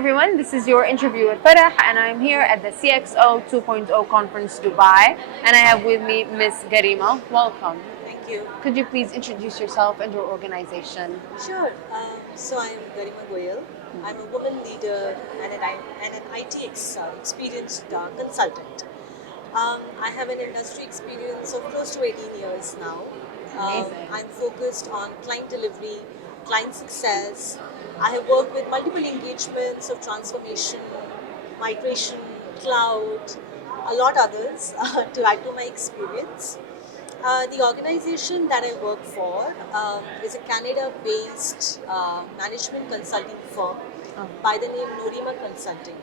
everyone, this is your interview with Farah, and I'm here at the CXO 2.0 Conference Dubai, and I have with me Miss Garima. Welcome. Thank you. Could you please introduce yourself and your organization? Sure. So I'm Garima Goyal. I'm a woman leader and an experienced consultant. I have an industry experience of close to 18 years now. Amazing. I'm focused on client delivery, client success. I have worked with multiple engagements of transformation, migration, cloud, a lot others to add to my experience. The organization that I work for is a Canada-based management consulting firm Oh, by the name Norima Consulting.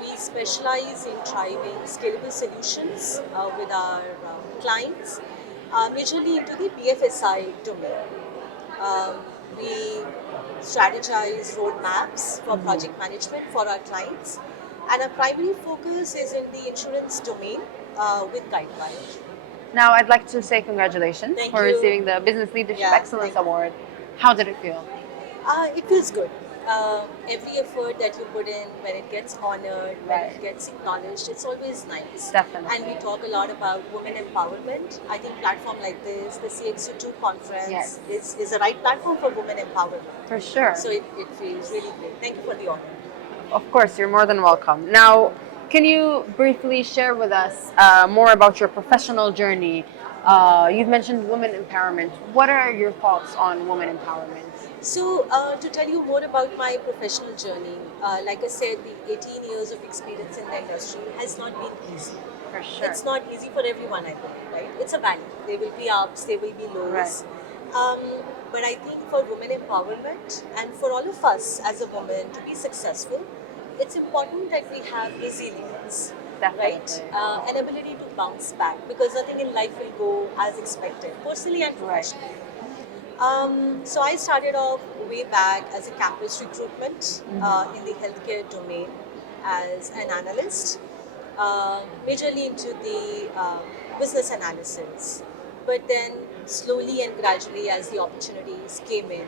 We specialize in driving scalable solutions with our clients, majorly into the BFSI domain. Um, we strategize roadmaps for project management for our clients, and our primary focus is in the insurance domain with Guidewire. now I'd like to say congratulations Thank for you. receiving the Business Leadership Yeah, Excellence thank you. Award. How did it feel? It feels good. Every effort that you put in, when it gets honored, when Right. it gets acknowledged, it's always nice. Definitely. And we talk a lot about women empowerment. I think platform like this, the CXO2 conference, Yes. is the right platform for women empowerment. For sure. So it feels really great. Thank you for the honor. Of course, you're more than welcome. Now, can you briefly share with us more about your professional journey? You've mentioned women empowerment. What are your thoughts on women empowerment? So, to tell you more about my professional journey, like I said, the 18 years of experience in the industry has not been easy. For sure. It's not easy for everyone, I think, right? It's a valley. There will be ups, there will be lows. Right. Um, but I think for women empowerment and for all of us as a woman to be successful, it's important that we have resilience, right? Definitely. An ability to bounce back because nothing in life will go as expected, personally and Right. professionally. So I started off way back as a campus recruitment in the healthcare domain as an analyst, majorly into the business analysis. But then slowly and gradually, as the opportunities came in,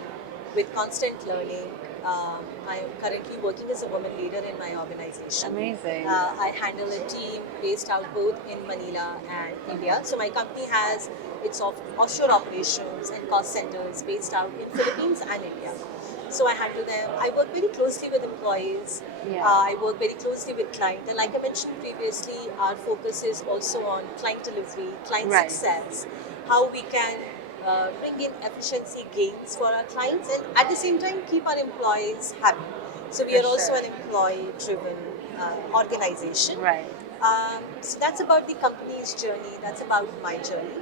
with constant learning, I am currently working as a woman leader in my organization. Amazing. I handle a team based out both in Manila and India. So my company has its offshore operations and cost centers based out in Philippines and India. So I handle them. I work very closely with employees. Yeah. I work very closely with clients. And like I mentioned previously, our focus is also on client delivery, client Right. success, how we can bring in efficiency gains for our clients and at the same time keep our employees happy. So we For are also sure. an employee-driven organization. Right. So that's about the company's journey. That's about my journey.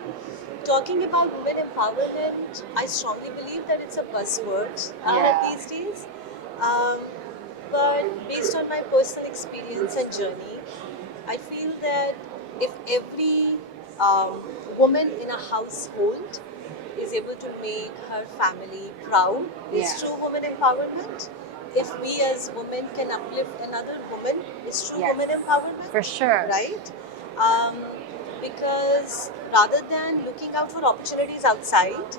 Talking about women empowerment, I strongly believe that it's a buzzword Yeah. these days. Um, but based on my personal experience and journey, I feel that if every woman in a household is able to make her family proud, Yeah. it's true women empowerment. If we as women can uplift another woman, it's true Yes. women empowerment. For sure. Right? Um, because rather than looking out for opportunities outside,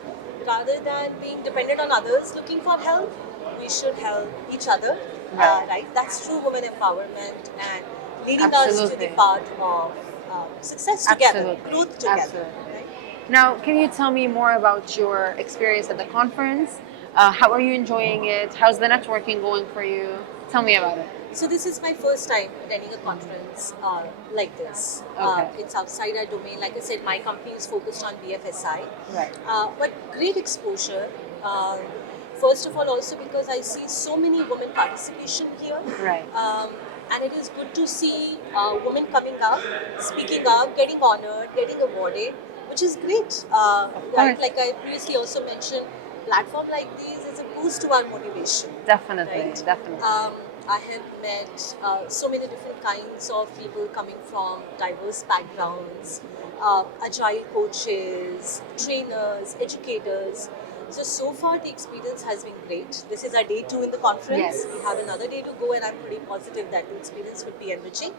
rather than being dependent on others looking for help, we should help each other. Right. Right? That's true women empowerment and leading us to the Absolutely. path of success together, Absolutely. growth together. Absolutely. Right? Now, can you tell me more about your experience at the conference? How are you enjoying it? How's the networking going for you? Tell me about it. So this is my first time attending a conference like this. Okay. It's outside our domain. Like I said, my company is focused on BFSI. Right. But great exposure. First of all, also because I see so many women participation here. Right. And it is good to see women coming up, speaking up, getting honored, getting awarded, which is great. Right? course. Like I previously also mentioned, platform like these is a boost to our motivation. Definitely. Right? Definitely. I have met so many different kinds of people coming from diverse backgrounds, agile coaches, trainers, educators. So far the experience has been great. This is our day 2 in the conference. Yes. We have another day to go, and I'm pretty positive that the experience would be enriching.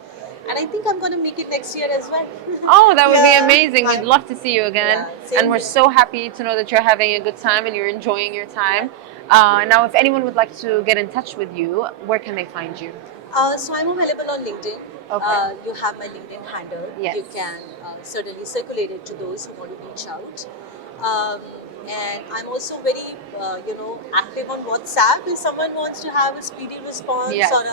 And I think I'm going to make it next year as well. Oh, that would be Yeah, amazing. We'd I'm- love to see you again. Yeah, same And we're here. so happy to know that you're having a good time and you're enjoying your time. Now, if anyone would like to get in touch with you, where can they find you? So I'm available on LinkedIn. Okay. You have my LinkedIn handle. Yes. You can certainly circulate it to those who want to reach out. And I'm also very, active on WhatsApp. If someone wants to have a speedy response Yes. or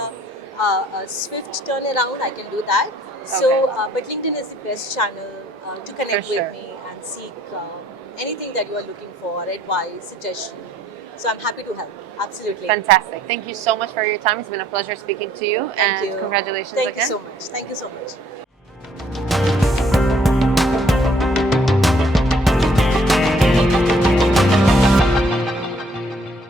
a swift turnaround, I can do that. So, Okay. but LinkedIn is the best channel to connect For sure. with me and seek anything that you are looking for, advice, suggestion. So I'm happy to help. Absolutely. Fantastic. Thank you so much for your time. It's been a pleasure speaking to you. Thank and you. congratulations Thank again. you so much. Thank you so much.